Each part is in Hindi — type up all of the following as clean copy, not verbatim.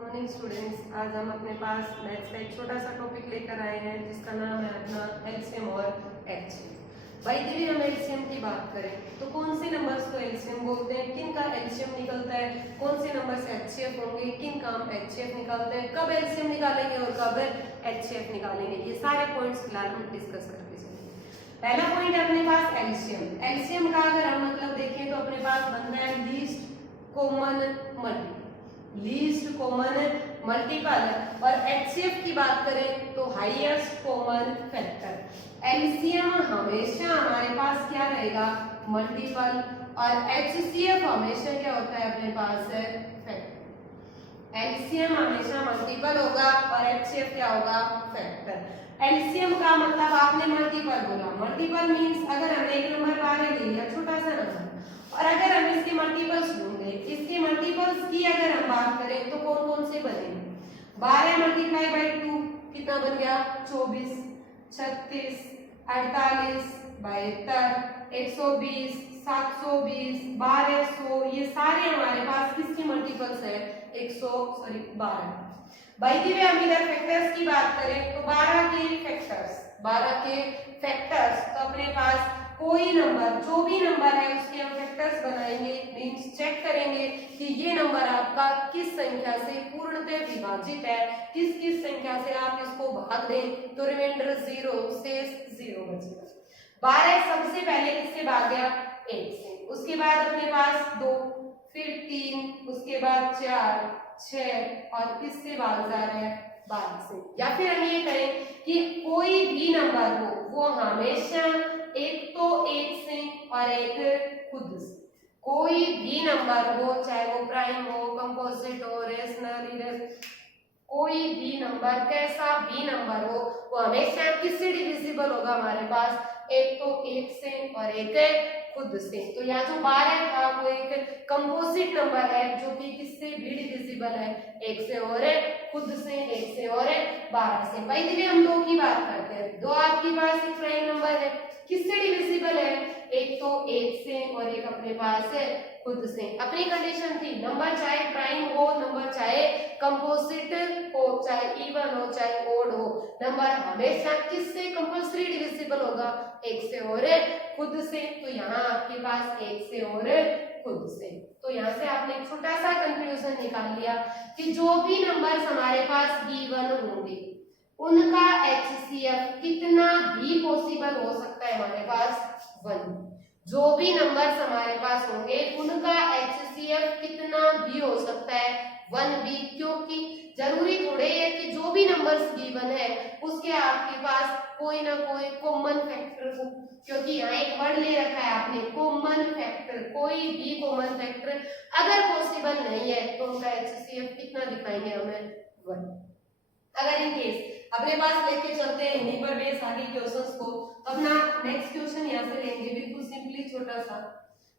मॉर्निंग स्टूडेंट्स, आज हम अपने पास मैथ्स का एक छोटा सा टॉपिक लेकर आए हैं जिसका नाम है अपना एलसीएम और एचसीएफ। भाई यदि हम एलसीएम की बात करें तो कौन से नंबर्स को एलसीएम बोलते हैं, किन का एलसीएम निकलता है, कौन से नंबर्स एचसीएफ होंगे, किन का हम एचसीएफ निकालते हैं, कब एलसीएम निकालेंगे और कब एचसीएफ निकालेंगे, ये सारे पॉइंट्स फिलहाल हम डिस्कस करते चलेंगे। पहला पॉइंट है अपने पास एलसीएम। एलसीएम का अगर हम मतलब देखें तो अपने पास बनता है least common multiple, least common multiple. और एचसीएफ की बात करें तो हाईएस्ट कॉमन फैक्टर। एलसीएम हमेशा हमारे पास क्या रहेगा, मल्टीपल, और एचसीएफ हमेशा क्या होता है अपने पास है फैक्टर। एलसीएम हमेशा मल्टीपल होगा और एचसीएफ क्या होगा, फैक्टर। एलसीएम का मतलब आपने मल्टीपल बोला, मल्टीपल मींस अगर हमने एक नंबर 12 ले लिया, छोटा सा नंबर, और अगर हम इसके मल्टीपल्स ढूंढे, इसके मल्टीपल्स की अगर हम बात करें तो कौन कौन से बनेंगे। 12 मल्टीप्लाई बाय 2 कितना बन गया, 24, 36, 48, 72, 120, 720, 1200, ये सारे हमारे पास किसके मल्टीपल्स है, 12। भाई दी हम इधर फैक्टर्स की बात करें तो 12 के फैक्टर्स तो अपने पास कोई नंबर, जो भी नंबर है उसके हम फैक्टर्स बनाएंगे, मींस चेक करेंगे कि ये नंबर आपका किस संख्या से पूर्णतः विभाजित है, किस किस संख्या से आप इसको भाग दें तो रिमाइंडर 0 शेष 0 बचेगा। 12 सबसे पहले किससे भाग गया, 1 से, उसके बाद अपने पास 2, फिर 3, उसके बाद 4, 6 और किससे भाग जा रहा है, 12 से। या फिर हम ये कहें कि कोई भी नंबर हो वो हमेशा एक तो 1 से और एक खुद से, कोई भी नंबर हो, चाहे वो प्राइम हो, कंपोजिट हो, रेशनल, इरेशनल, कोई भी नंबर, कैसा भी नंबर हो, वो हमेशा किससे डिविजिबल होगा हमारे पास, एक तो 1 से और एक खुद से। तो यहाँ जो 12 था वो एक कंपोजिट नंबर है जो कि किससे भी डिविजिबल है, 1 से और खुद से, 1 से और 12 से। भाई देखिए हम 2 की बात करते हैं, 2 आपके पास एक प्राइम नंबर है, किससे डिविजिबल है, एक तो 1 से और एक अपने पास है खुद से। अपनी कंडीशन थी नंबर चाहे प्राइम हो, नंबर चाहे कंपोजिट हो, चाहे इवन हो, चाहे ओड हो, नंबर हमेशा किससे कंपल्सरी डिविजिबल होगा, 1 से और खुद से। तो यहाँ आपके पास 1 से और खुद से। तो यहाँ से आपने एक छोटा सा कंक्लूजन निकाल लिया कि जो भी नंबर्स हमारे पास गिवन होंगे उनका एचसीएफ कितना भी पॉसिबल हो सकता है हमारे पास, 1। जो भी नंबर्स हमारे पास होंगे उनका एचसीएफ कितना भी हो सकता है, 1 भी, क्योंकि जरूरी थोड़े है कि जो भी नंबर्स गिवन है उसके आपके पास कोई ना कोई कॉमन फैक्टर हो, क्योंकि यहाँ एक वर्ड ले रखा है आपने, कॉमन फैक्टर। कोई भी कॉमन फैक्टर अगर पॉसिबल नहीं है तो उनका एचसीएफ कितना दिखाएंगे हमें, 1। अगर इन केस अपने पास लेके चलते हैं इन्हीं पर बेस आगे क्वेश्चंस को, तो अपना नेक्स्ट क्वेश्चन यहाँ से लेंगे, बिल्कुल सिंपली छोटा सा।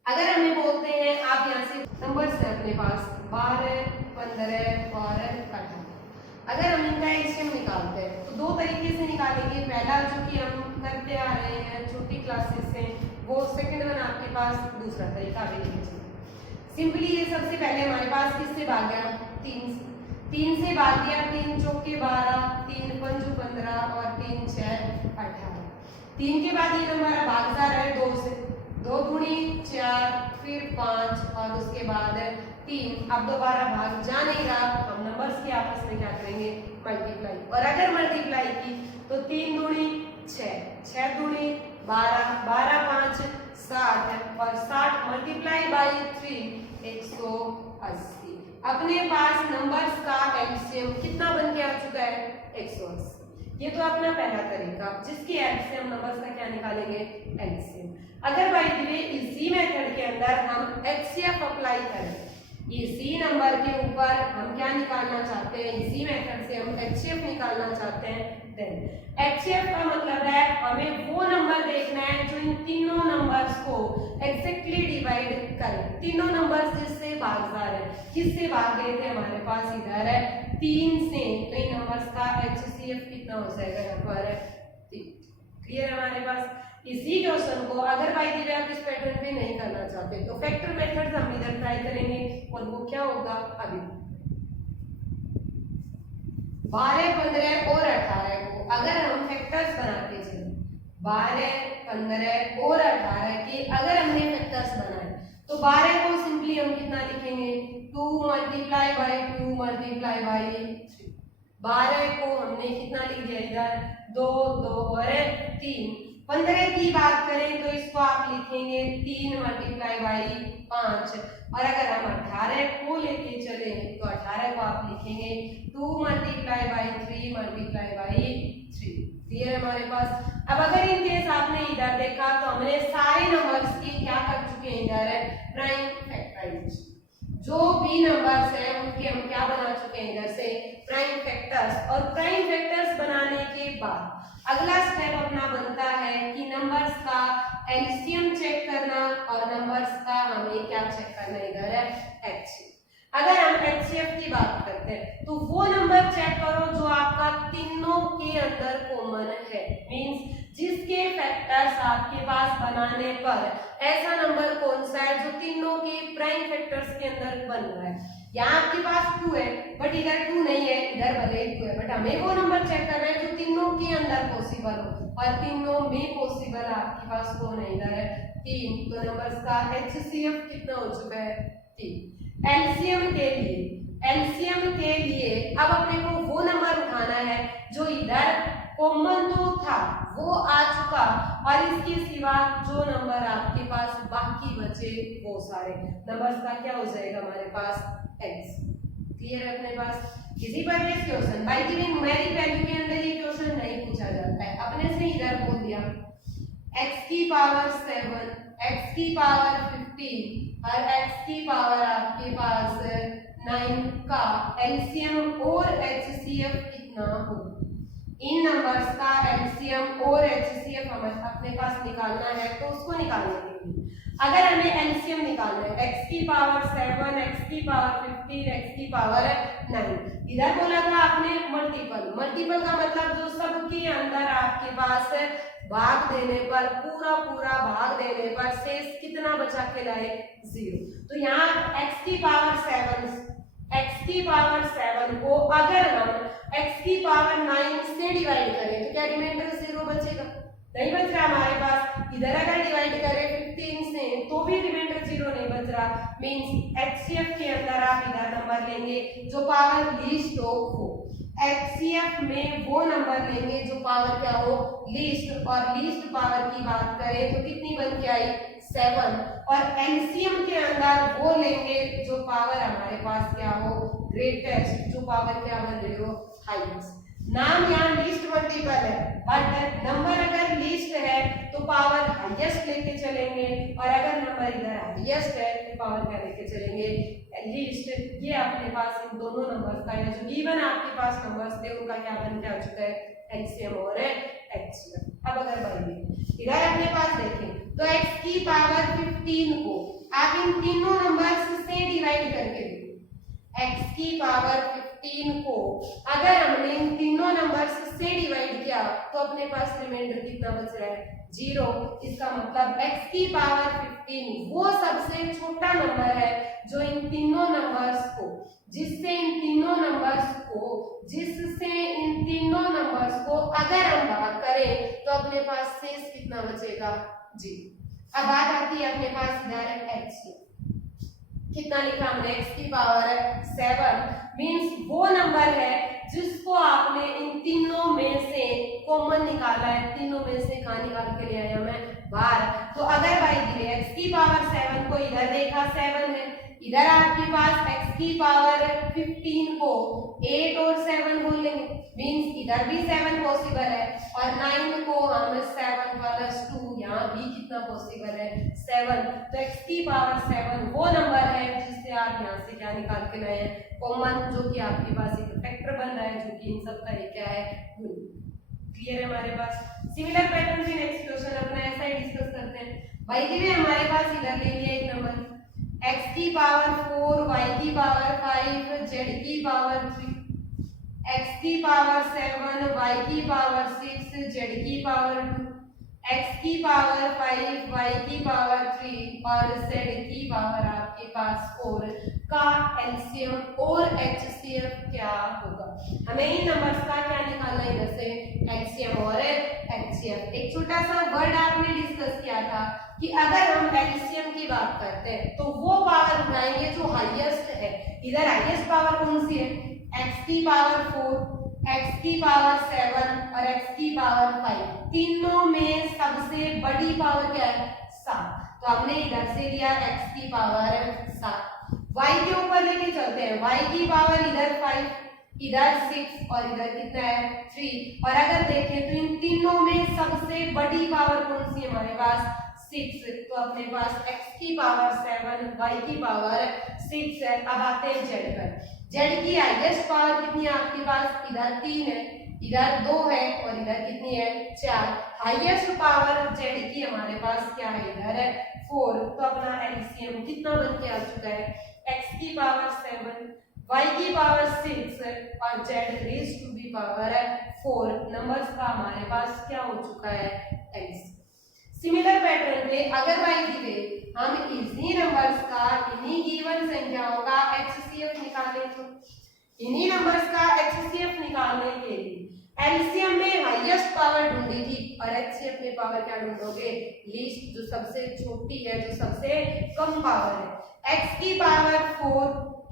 अगर हमें बोलते हैं आप यहाँ से नंबर्स है अपने पास 12, 15 और 18, अगर हम इनका एलसीएम निकालते हैं तो 2 तरीके से निकालेंगे। पहला जो कि हम करते आ रहे हैं छोटी क्लासेस से, वो सेकंड वन आपके पास दूसरा तरीका भी लीजिए। सिंपली ये सबसे पहले हमारे पास किससे भाग गया, 3 से भाग दिया, 3 चौके 12, 3 पंज 15 और 3 6 18। 3 के बाद ये नंबर भाग जा रहा है 2 से, 2 दूनी 4, फिर 5 और उसके बाद 3। अब दोबारा भाग जा नहीं रहा, हम नंबर्स के आपस में क्या करेंगे, मल्टीप्लाई। और अगर मल्टीप्लाई की तो 3 दूनी 6, 6 दूनी 12, 12 5 60 और 60 मल्टीप्लाई बाई 3 180। अपने पास नंबर्स का एलसीएम कितना बन के आ चुका है, 180। ये तो अपना पहला तरीका जिसकी एलसीएम नंबर्स का क्या निकालेंगे, एलसीएम। अगर बाय द वे इसी मेथड के अंदर हम एचसीएफ अप्लाई करें, इसी नंबर के ऊपर हम क्या निकालना चाहते हैं, इसी मेथड से हम एचसीएफ निकालना चाहते हैं, देन एचसीएफ का मतलब है हमें वो नंबर देखना है जो इन तीनों नंबर्स को एग्जैक्टली डिवाइड करे। तीनों नंबर्स जिससे भाग जा रहे हैं, किससे भाग गए थे हमारे पास, इधर है 3 से, तो इन नंबर्स का एचसीएफ कितना हो जाएगा यहाँ पर, 3। क्लियर हमारे पास। इसी क्वेश्चन को अगर बाय द वे आप इस पैटर्न पे नहीं करना चाहते तो फैक्टर मेथड्स हम इधर ट्राई करेंगे और वो क्या होगा अभी। 12, 15 और 18 को अगर हम फैक्टर्स बनाते चले, 12, 15 और 18 के अगर हमने फैक्टर्स बनाए तो 12 को सिंपली हम कितना लिखेंगे, 2 मल्टीप्लाई बाई 2 मल्टीप्लाई बाई 3। 12 को हमने कितना लिख दिया इधर, 2 2 और 3। 15 की बात करें तो इसको आप लिखेंगे 3 मल्टीप्लाई बाई 5। और अगर हम 18 को लेके चले तो 18 को आप लिखेंगे 2 multiply by 3 multiply by 3। Clear है हमारे पास। अब अगर इन केस आपने इधर देखा तो हमने सारे नंबर्स की क्या कर चुके हैं, इधर प्राइम फैक्टराइजेशन। जो भी नंबर्स है उनके हम क्या बना चुके हैं, इधर से प्राइम फैक्टर्स। और प्राइम फैक्टर्स बनाने के बाद अगला स्टेप अपना बनता है कि नंबर्स का एलसीएम चेक करना और नंबर्स का हमें क्या चेक करना, इधर है एचसीएफ। अगर हम एचसीएफ की बात करते हैं तो वो नंबर चेक करो जो आपका तीनों के अंदर कॉमन है, मींस जिसके फैक्टर्स आपके पास बनाने पर ऐसा नंबर कौन सा है जो तीनों के प्राइम फैक्टर्स के अंदर बन रहा है। यहाँ आपके पास 2 है बट इधर 2 नहीं है, इधर भले ही 2 है, बट हमें वो नंबर चेक करना है जो तीनों के अंदर पॉसिबल हो, और तीनों में पॉसिबल आपके पास कौन है, इधर है 3। तो नंबर्स का एचसीएफ कितना हो चुका है, 3। एलसीएम के लिए अब अपने को वो नंबर उठाना है जो इधर कॉमन तो था वो आ चुका, और इसके सिवा जो नंबर आपके पास बाकी बचे वो सारे नंबर्स का क्या हो जाएगा हमारे पास, एक्स। क्लियर है अपने पास। किसी पर भी question by the way numeric value के अंदर ये क्वेश्चन नहीं पूछा जाता है, अपने से इधर बोल दिया x की पावर 7, x की पावर 15 और x की पावर आपके पास 9 का एलसीएम और एचसीएफ कितना हो। इन नंबर्स का एलसीएम और एचसीएफ हमें अपने पास निकालना है, तो उसको निकालने के लिए अगर हमें एलसीएम निकालना है, x की पावर 7, x की पावर 15, x की पावर 9, इधर बोला था आपने मल्टीपल का मतलब जो सबके अंदर आपके पास भाग देने पर पूरा भाग देने पर शेष कितना बचा के लाए, 0। तो यहाँ x की पावर 7 को अगर हम x की पावर 9 से डिवाइड करें तो क्या रिमाइंडर 0 बचेगा, नहीं बच रहा हमारे पास। इधर अगर डिवाइड करें 15 से तो भी रिमाइंडर 0 नहीं बच रहा, मींस एचसीएफ के अंदर आप इधर नंबर लेंगे जो पावर लीस्ट हो। एचसीएफ में वो नंबर लेंगे जो पावर क्या हो, लीस्ट। और लीस्ट पावर की बात करें तो कितनी बन के आई, 7। और एलसीएम के अंदर वो लेंगे जो पावर हमारे पास क्या हो, ग्रेटेस्ट, जो पावर क्या बन रही हो, हाईएस्ट। नाम यहाँ लीस्ट मल्टीपल है बट नंबर अगर लीस्ट है तो पावर हाईएस्ट लेके चलेंगे, और अगर नंबर इधर हाईएस्ट है तो पावर क्या लेके चलेंगे, लीस्ट। ये अपने पास इन दोनों नंबर्स का या जो गिवन आपके पास नंबर्स थे उनका क्या बन के आ चुका है, एलसीएम और एचसीएफ। अब अगर बढ़िए इधर अपने पास देखें तो x की पावर 15 को आप इन तीनों नंबर्स से डिवाइड करके x की पावर 15 को अगर हमने इन तीनों नंबर्स से डिवाइड किया तो अपने पास रिमाइंडर कितना बच रहा है, 0। इसका मतलब x की पावर 15 वो सबसे छोटा नंबर है जो इन तीनों नंबर्स को जिससे इन तीनों नंबर्स को अगर हम भाग करें तो अपने पास शेष कितना बचेगा, 0। अब बात आती है अपने पास इधर x की, कितना लिखा हमने, x की पावर 7, मींस वो नंबर है जिसको आपने इन तीनों में से कॉमन निकाला है, तीनों में से कहाँ निकाल के ले आया मैं, बाहर। तो अगर भाई दिए x की पावर 7 को इधर देखा 7 है, इधर आपके पास x की पावर 15 को 8 और 7 बोल लेंगे, मींस इधर भी 7 पॉसिबल है, और 9 को हम 7 प्लस 2 यहाँ भी कितना पॉसिबल है, 7। तो x की पावर 7 वो नंबर है जिससे आप यहाँ से क्या निकाल के लाए हैं, कॉमन, जो कि आपके पास एक फैक्टर बन रहा है जो कि इन सब का क्या है, गुण। क्लियर है हमारे पास। सिमिलर पैटर्न से नेक्स्ट क्वेश्चन अपना ऐसा ही डिस्कस करते हैं। बाय द वे हमारे पास इधर ले लिया एक नंबर x की पावर 4, y की पावर 5, z की पावर 3, x की पावर 7, y की पावर 6, z की पावर 2, x की पावर 5, y की पावर 3 और z की पावर आपके पास 4 का एलसीएम और एचसीएफ क्या होगा। हमें इन नंबर्स का क्या निकालना है, इधर से एलसीएम और एचसीएफ। एक छोटा सा वर्ड आपने डिस्कस किया था कि अगर हम एलसीएम की बात करते हैं तो वो पावर उठाएंगे जो हाईएस्ट है। इधर हाईएस्ट पावर कौन सी है, x की पावर 4, x की पावर 7 और x की पावर 5। तीनों में सबसे बड़ी पावर क्या है, 7। तो हमने इधर से लिया x की पावर 7। y के ऊपर लेके चलते हैं, y की पावर इधर 5, इधर 6 और इधर कितना है 3। और अगर देखें तो इन तीनों में सबसे बड़ी पावर कौन सी है हमारे पास, 6। तो अपने पास x की पावर 7, y की पावर 6 है। अब आते हैं z पर। z की हाईएस्ट पावर कितनी है आपके पास, इधर 3 है, इधर 2 है और इधर कितनी है 4। हाईएस्ट पावर z की हमारे पास क्या है, इधर है 4। तो अपना एलसीएम कितना बन के आ चुका है, x की पावर 7, y की पावर 6 और z raise to be power 4 numbers का हमारे पास क्या हो चुका है, एलसीएम। सिमिलर पैटर्न पे अगर बाई दी वे हम इन्हीं नंबर्स का इन्हीं गिवन संख्याओं का एचसीएफ निकालें तो इन्हीं नंबर्स का एचसीएफ निकालने के लिए एलसीएम में हाईएस्ट पावर ढूंढी थी और एचसीएफ में पावर क्या ढूंढोगे, लीस्ट, जो सबसे छोटी है, जो सबसे कम पावर है। x की पावर 4,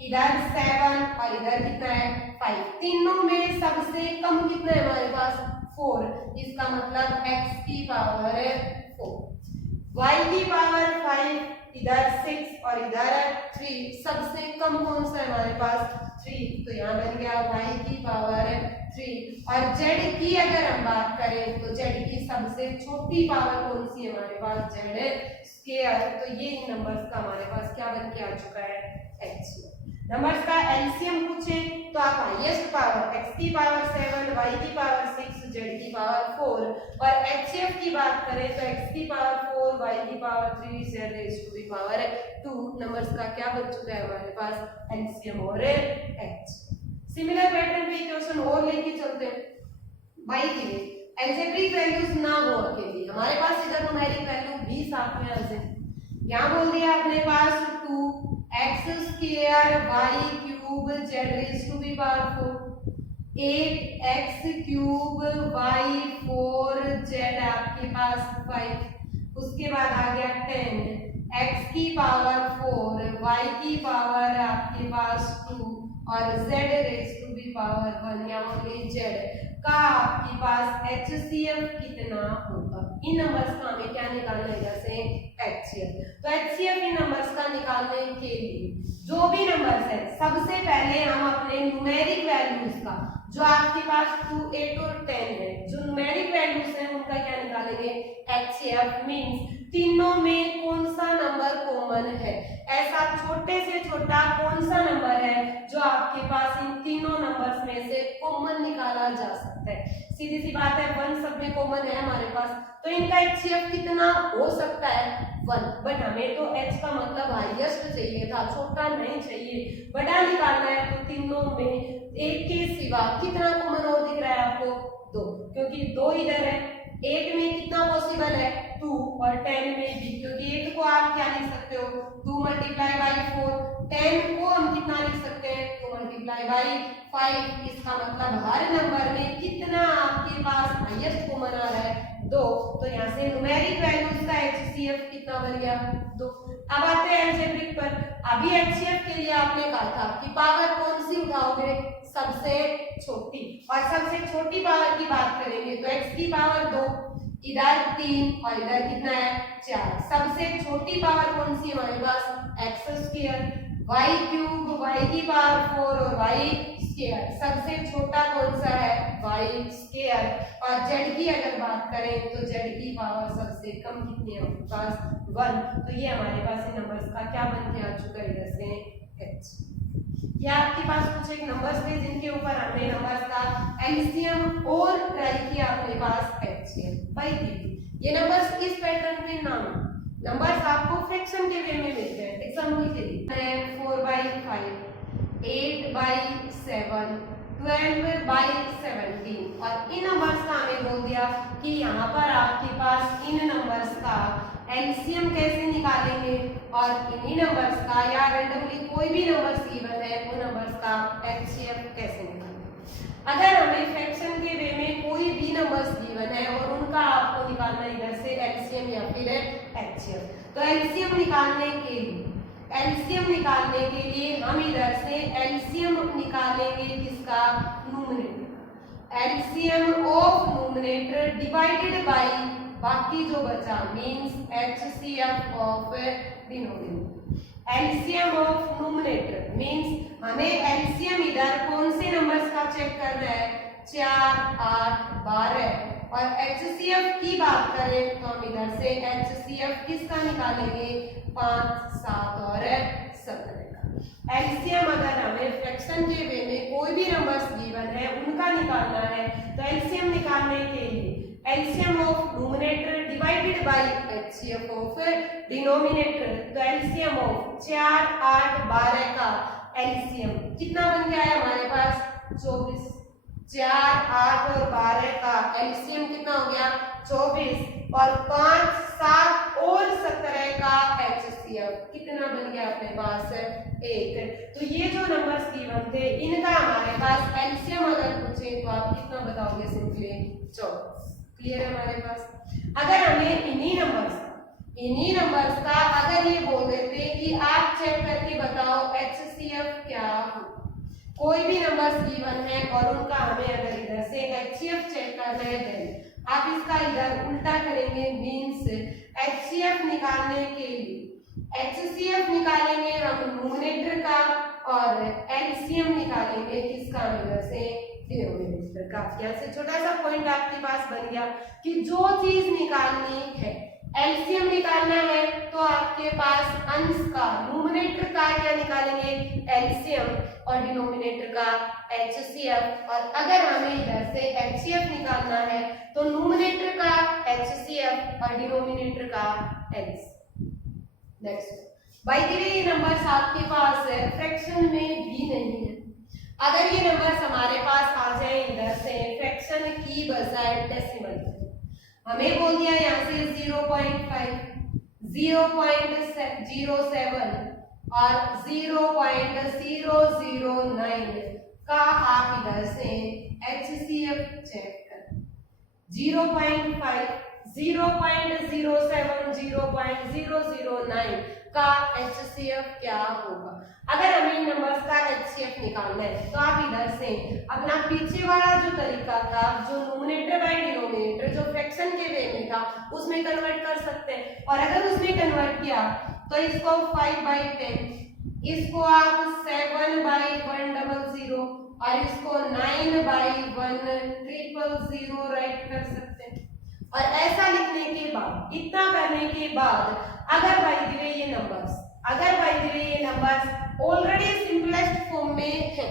इधर 7 और इधर कितना है 5। तीनों में सबसे कम कितना है हमारे पास 4। इसका मतलब x की पावर 4, y की पावर 5, इधर 6 और इधर 3। सबसे कम कौन सा है हमारे पास 3। तो यहाँ बन गया y की पावर 3। और z की अगर हम बात करें तो z की सबसे छोटी पावर कौन सी है हमारे पास, z स्क्वायर। तो ये नंबर्स का हमारे पास क्या बन के आ चुका है, h। नंबर्स का एलसीएम पूछे तो आप हाईएस्ट पावर x की पावर 7, y की पावर 6, z की पावर 4 और एचसीएफ की बात करें तो x की पावर 4, y की power 3, z raise to the power 2 numbers का क्या बन चुका है हमारे पास, एलसीएम और h। सिमिलर पैटर्न पे क्वेश्चन और लेके चलते हैं। By the way algebraic values ना हो अकेली, हमारे पास इधर न्यूमेरिक वैल्यू भी साथ में आ जाए। यहाँ बोल दिया अपने पास 2x square y cube z raise to be power 4, 8x cube y 4 z आपके पास 5। उसके बाद आ गया 10 x की पावर 4 y की पावर आपके पास 2 और z raise to be power 1 या ओनली z का आपके पास एचसीएफ कितना होगा। इन नंबर्स का हमें क्या निकालना है, जैसे एचसीएफ। तो एचसीएफ इन नंबर्स का निकालने के लिए जो भी नंबर्स है सबसे पहले हम अपने न्यूमेरिक वैल्यूज का, जो आपके पास 2, 8 और 10 है, जो न्यूमेरिक वैल्यूज हैं उनका क्या निकालेंगे, एचसीएफ। मींस तीनों में कौन सा नंबर कॉमन है, ऐसा छोटे से छोटा कौन सा नंबर है जो आपके पास इन तीनों नंबर्स में से कॉमन निकाला जा सकता है। सीधी सी बात है 1 सब में कॉमन है हमारे पास, तो इनका एचसीएफ कितना हो सकता है 1। बट हमें तो h का मतलब हाईएस्ट चाहिए था, छोटा नहीं चाहिए, बड़ा निकालना है। तो तीनों में एक के सिवा कितना कॉमन और दिख रहा है आपको, 2, क्योंकि 2 इधर है। 8 में कितना पॉसिबल है 2 और 10 में भी, क्योंकि 8 को आप क्या लिख सकते हो 2 मल्टीप्लाई बाई 4, 10 को हम कितना लिख सकते हैं 2 मल्टीप्लाई बाई 5। इसका मतलब हर नंबर में कितना आपके पास हाईएस्ट कॉमन आ रहा है 2। तो यहाँ से न्यूमेरिक वैल्यूज का एचसीएफ कितना बन गया 2। अब आते हैं अलजेब्रिक पर। अभी एचसीएफ के लिए आपने कहा था कि पावर कौन सी उठाओगे, सबसे छोटी, और सबसे छोटी पावर की बात करेंगे तो x की पावर 2, इधर 3 और इधर कितना है 4। सबसे छोटी पावर कौन सी हमारे पास, x square, y cube, y की पावर 4 और y स्क्वायर। सबसे छोटा कौन सा है y स्क्वायर। और z की अगर बात करें तो z की पावर सबसे कम कितनी है हमारे पास 1। तो ये हमारे पास इन नंबर्स का क्या बन के आ चुका है, इधर से h। या आपके पास कुछ एक नंबर्स थे जिनके ऊपर हमने नंबर्स का एलसीएम और ट्राई किया अपने पास एचसीएफ। भाई ये नंबर्स किस पैटर्न में नाम, नंबर्स आपको फ्रैक्शन के वे में मिलते हैं। एग्जांपल के लिए 4/5 8/7, 12/17। और इन नंबर्स का हमें बोल दिया कि यहाँ पर आपके पास इन नंबर्स का एलसीएम कैसे निकालेंगे और इन्हीं नंबर्स का या रैंडमली कोई भी नंबर्स गिवन है वो नंबर्स का एचसीएफ कैसे निकालेंगे। अगर हमें फ्रैक्शन के वे में कोई भी नंबर्स गिवन है और उनका आपको निकालना इधर से एलसीएम या फिर एचसीएफ, तो एलसीएम निकालने के लिए हम इधर से एलसीएम निकालेंगे किसका, numerator. LCM of numerator divided by बाकी जो बचा means HCF of denominator. LCM of numerator means हमें एलसीएम इधर कौन से नंबर्स का चेक करना है, 4, 8, 12। और एचसीएफ की बात करें तो हम इधर से एचसीएफ किसका निकालेंगे, 5, 7 और 17 का। एलसीएम अगर हमें फ्रैक्शन के वे में कोई भी नंबर्स गिवन है उनका निकालना है तो एलसीएम निकालने के लिए LCM of numerator divided by HCF of denominator, तो एलसीएम ऑफ 4, 8, 12 का एलसीएम कितना बन गया है हमारे पास, 24। 4, 8 और 12 का एलसीएम कितना हो गया, 24। और 5, 7 और 17 का एचसीएफ कितना बन गया अपने पास, 1। तो ये जो नंबर्स गिवन थे इनका हमारे पास एलसीएम अगर पूछे तो आप कितना बताओगे, सिंपली 24। क्लियर है हमारे पास। अगर हमें इन्हीं नंबर्स का अगर ये बोल देते कि आप चेक करके बताओ एचसीएफ क्या हो, कोई भी नंबर्स गिवन है और उनका हमें अगर इधर से एचसीएफ चेक करना है देन आप इसका इधर उल्टा करेंगे मींस एचसीएफ निकालने के लिए एचसीएफ निकालेंगे हम न्यूमरेटर का और एलसीएम निकालेंगे किसका, इधर से डिनोमिनेटर का। यहाँ से छोटा सा पॉइंट आपके पास बन गया कि जो चीज निकालनी है एलसीएम निकालना है तो आपके पास अंश का न्यूमरेटर का क्या निकालेंगे, एलसीएम और डिनोमिनेटर का एचसीएफ। और अगर हमें इधर से एचसीएफ निकालना है तो न्यूमरेटर का एचसीएफ और डिनोमिनेटर का LCM. Next, by the way ये नंबर्स आपके पास फ्रैक्शन में भी नहीं है। अगर ये नंबर्स हमारे पास आ जाए इधर से फ्रैक्शन की बजाय डेसिमल, हमें बोल दिया यहाँ से 0.5, 0.07 और 0.009 का आप इधर से एचसीएफ चेक कर। 0.5, 0.07, 0.009 का एचसीएफ क्या होगा। अगर हमें इन नंबर्स का एचसीएफ निकालना है तो आप इधर से अपना पीछे वाला जो तरीका था, जो न्यूमरेटर बाय डिनोमिनेटर जो फ्रैक्शन के वे में था उसमें कन्वर्ट कर सकते हैं। और अगर उसमें कन्वर्ट किया तो इसको 5/10, इसको आप 7/100 और इसको 9/100 राइट कर सकते हैं। और ऐसा लिखने के बाद, इतना करने के बाद अगर बाय द वे ये नंबर्स ऑलरेडी सिंपलेस्ट फॉर्म में है,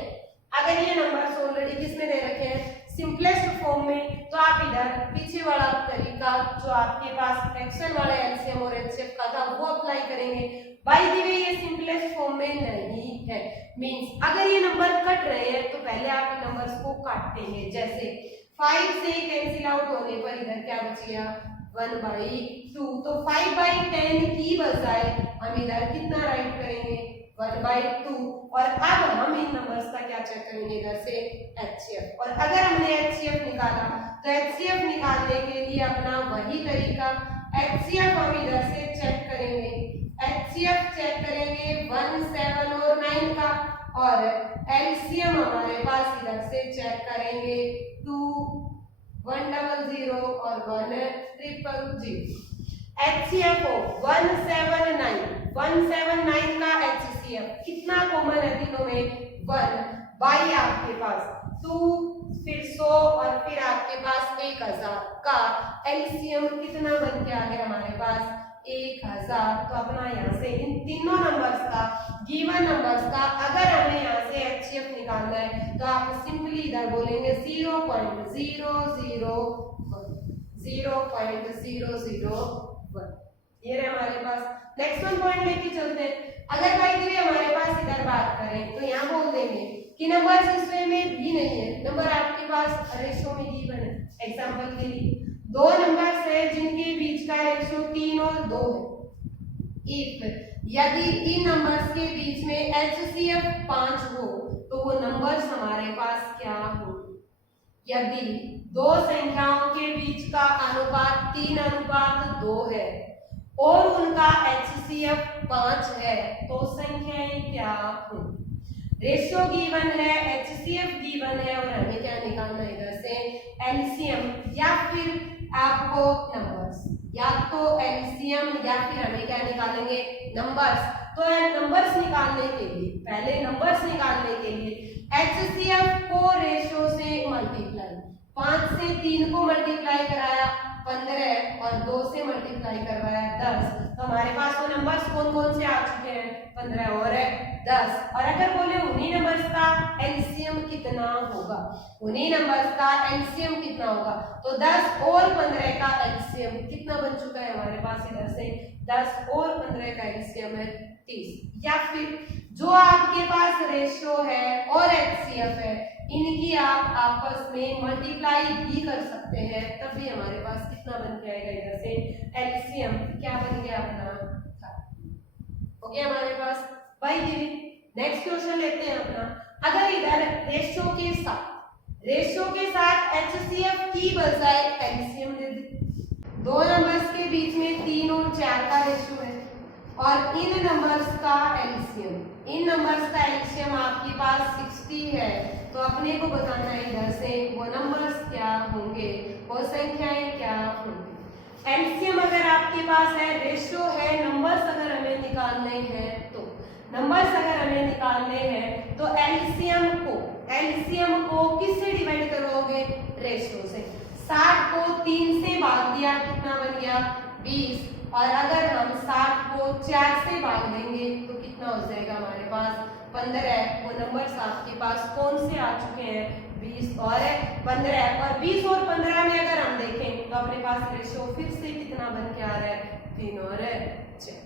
अगर ये नंबर्स ऑलरेडी किसमें दे रखे हैं, सिंपलेस्ट फॉर्म में, तो आप इधर पीछे वाला तरीका जो आपके पास फ्रैक्शन वाला एलसीएम और एचसीएफ का था वो अप्लाई करेंगे। बाय द वे ये सिंपलेस्ट फॉर्म में नहीं है, मींस अगर ये नंबर कट रहे हैं तो पहले आप इन नंबर्स को काटेंगे। जैसे 5 से कैंसिल आउट होने पर इधर क्या बचेगा, 1/2। तो 5/10 की बजाय हम इधर कितना राइट करेंगे, 1/2। और अब हम इन नंबर्स का क्या चेक करेंगे, इधर से एचसीएफ। और अगर हमने एचसीएफ निकाला तो एचसीएफ निकालने के लिए अपना वही तरीका, एचसीएफ हम इधर से चेक करेंगे, एचसीएफ चेक करेंगे 1, 7 और 9 का। और एलसीएम हमारे पास इधर से चेक करेंगे 2, 100 और 10000। एचसीएफ हो 179 का एचसीएफ कितना कॉमन है तीनों में, 1 बाई आपके पास 2 फिर 100 और फिर आपके पास 1000 का एलसीएम कितना बन के आ गया हमारे पास, 1000। तो अपना यहाँ से इन तीनों नंबर्स का, गिवन नंबर्स का अगर हमें यहाँ से एचसीएफ निकालना है तो आप सिंपली इधर बोलेंगे 0.001। ये रहे हमारे पास। नेक्स्ट वन पॉइंट लेके चलते हैं। अगर भाई दीदी हमारे पास इधर बात करें तो यहाँ बोल देंगे कि नंबर इसमें में भी नहीं है, नंबर आपके पास रेशो में गिवन है। एग्जांपल के लिए दो नंबर्स है जिनके बीच का रेशो 3 और 2 है। यदि इन नंबर्स के बीच में HCF 5 हो तो वो नंबर्स हमारे पास क्या हो? यदि दो संख्याओं के बीच का अनुपात 3:2 है और उनका HCF 5 है तो संख्याएं क्या हो? रेशियो गिवन है, HCF गिवन है और हमें क्या निकालना है इधर से? LCM या फिर आपको नंबर्स, या तो LCM या फिर हमें क्या निकालेंगे? नंबर्स। तो नंबर्स निकालने के लिए, पहले नंबर्स निकालने के लिए HCF को रेशियो से मल्टीप्लाई, 5 से 3 को मल्टीप्लाई कराया 15 और 2 से मल्टीप्लाई करवाया 10, तो हमारे पास वो नंबर्स कौन कौन से आ चुके हैं? 15 और 10। और अगर बोले उन्हीं नंबर्स का एलसीएम कितना होगा, उन्हीं नंबर्स का एलसीएम कितना होगा, तो 10 और 15 का एलसीएम कितना बन चुका है हमारे पास? इधर से 10 और 15 का एलसीएम है 30। या फिर जो आपके पास रेशियो है और एचसीएफ है, इनकी आप आपस में मल्टीप्लाई भी कर सकते हैं, तब भी हमारे पास कितना बन जाएगा? इधर से एलसीएम क्या बन गया अपना? हो गया हमारे पास। भाई जी नेक्स्ट क्वेश्चन लेते हैं अपना। अगर इधर रेशियो के साथ एचसीएफ की बजाय एलसीएम दे दे, दो नंबर्स के बीच में 3 और 4 का रेशियो है और इन नंबर्स का एलसीएम, इन नंबर्स का एलसीएम आपके पास 60 है, तो अपने को बताना है इधर से वो नंबर्स क्या होंगे, वो संख्याएं क्या होंगी। एलसीएम अगर आपके पास है, रेशियो है, नंबर्स अगर हमें निकालने हैं तो नंबर्स अगर हमें निकालने हैं तो एलसीएम को किससे डिवाइड करोगे? रेशियो से। 60 को 3 से भाग दिया, कितना बन गया? 20। और अगर हम 60 को 4 से भाग देंगे तो कितना हो जाएगा हमारे पास? 15। वो नंबर्स आपके पास कौन से आ चुके हैं? 20 और 15। और 20 और 15 में अगर हम देखें तो अपने पास रेशियो फिर से कितना बन के आ रहा है? 3 और 6।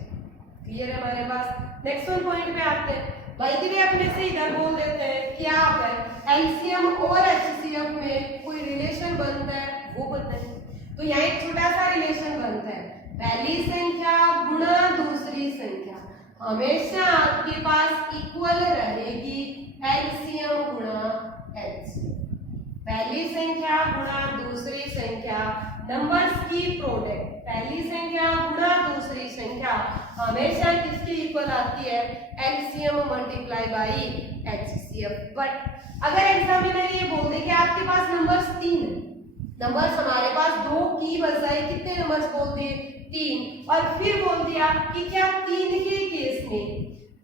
क्लियर है हमारे पास। नेक्स्ट वन पॉइंट पे आते हैं। भाई भी अपने से इधर बोल देते हैं क्या आप एलसीएम और एचसीएफ में कोई रिलेशन बनता है, वो बताएं। तो यहाँ एक छोटा सा रिलेशन बनता है, पहली संख्या गुणा दूसरी संख्या हमेशा आपके पास इक्वल रहेगी एलसीएम गुणा एचसीएफ। पहली संख्या गुणा दूसरी संख्या, नंबर्स की प्रोडक्ट, पहली संख्या गुणा दूसरी संख्या हमेशा किसकी इक्वल आती है? LCM multiply by HCF. But अगर एग्जामिनर ये बोल दे कि आपके पास नंबर्स 3 है, नंबर्स हमारे पास 2 की बजाय कितने नंबर्स बोल दिए? 3। और फिर बोल दिया कि क्या 3 के केस में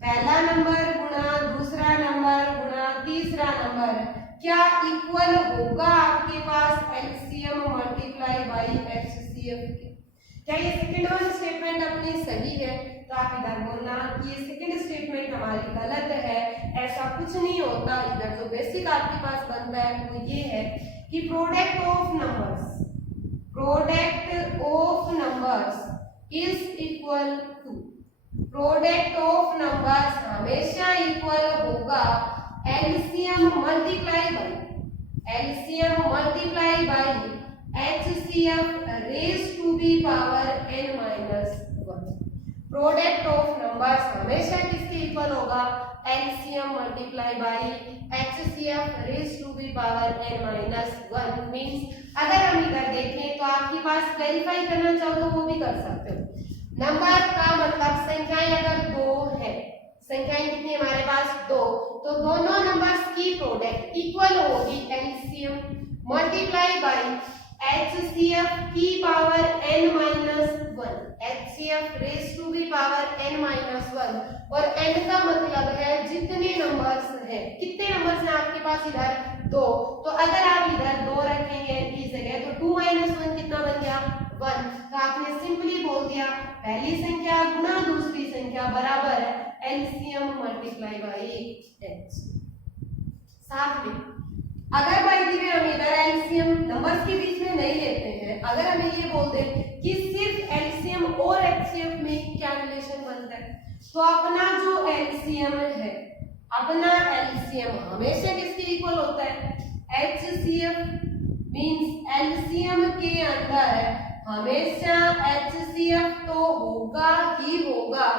पहला नंबर गुणा दूसरा नंबर गुणा तीसरा नंबर क्या इक्वल होगा आपके पास एलसीएम मल्टीप्लाई बाई एचसीएफ के? क्या ये सेकंड वाला स्टेटमेंट अपनी सही है? तो आप इधर बोलना कि ये सेकंड स्टेटमेंट हमारी गलत है, ऐसा कुछ नहीं होता। इधर जो बेसिक आपके पास बनता है वो ये है कि product of numbers is equal to, product of numbers हमेशा इक्वल होगा LCM multiply by HCF raise to be power n minus 1। Product of numbers हमेशा किसके इक्वल होगा? LCM multiply by HCF raise to be power n minus 1। Means अगर हम इधर देखें तो आपके पास वेरीफाई करना चाहो तो वो भी कर सकते हो। नंबर का मतलब संख्याएं अगर 2 है, संख्याएं कितनी हमारे पास? 2, तो दोनों नंबर्स की प्रोडक्ट इक्वल होगी LCM मल्टीप्लाई बाई HCF की power n minus 1, HCF raise to be power n minus 1। और n का मतलब है जितने नंबर्स हैं, कितने नंबर्स हैं आपके पास? इधर 2, तो अगर आप इधर 2 रखेंगे n की जगह तो 2 माइनस 1 कितना बन गया? 1। तो आपने सिंपली बोल दिया पहली संख्या गुणा दूसरी संख्या बराबर है एलसीएम मल्टीप्लाई बाई h। साथ में अगर भाई जी हम इधर एलसीएम नंबर्स के बीच में नहीं लेते हैं, अगर हमें ये बोल दे कि सिर्फ एलसीएम और एचसीएफ में क्या रिलेशन बनता है, तो अपना जो एलसीएम है, अपना एलसीएम हमेशा किसके इक्वल होता है? HCF मींस एलसीएम के अंदर हमेशा HCF तो होगा ही होगा,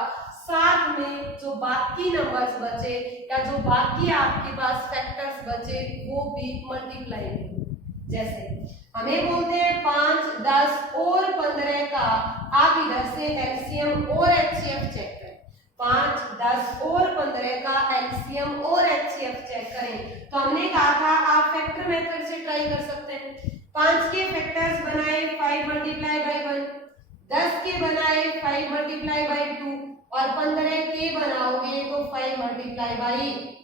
साथ में जो बाकी नंबर्स बचे या जो बाकी आपके पास फैक्टर्स बचे वो भी मल्टीप्लाई होंगे। जैसे हमें बोलते हैं 5, 10 और 15 का आप इधर से एलसीएम और एचसीएफ चेक करें। 5, 10 और 15 का एलसीएम और एचसीएफ चेक करें। तो हमने कहा था आप फैक्टर मेथड से ट्राई कर सकते हैं। 5 के फैक्टर्स बनाए 5 मल्टीप्लाई बाय 1, 10 के बनाए 5 मल्टीप्लाई बाय 2 और 15 के बनाओगे तो 5 मल्टीप्लाई बाय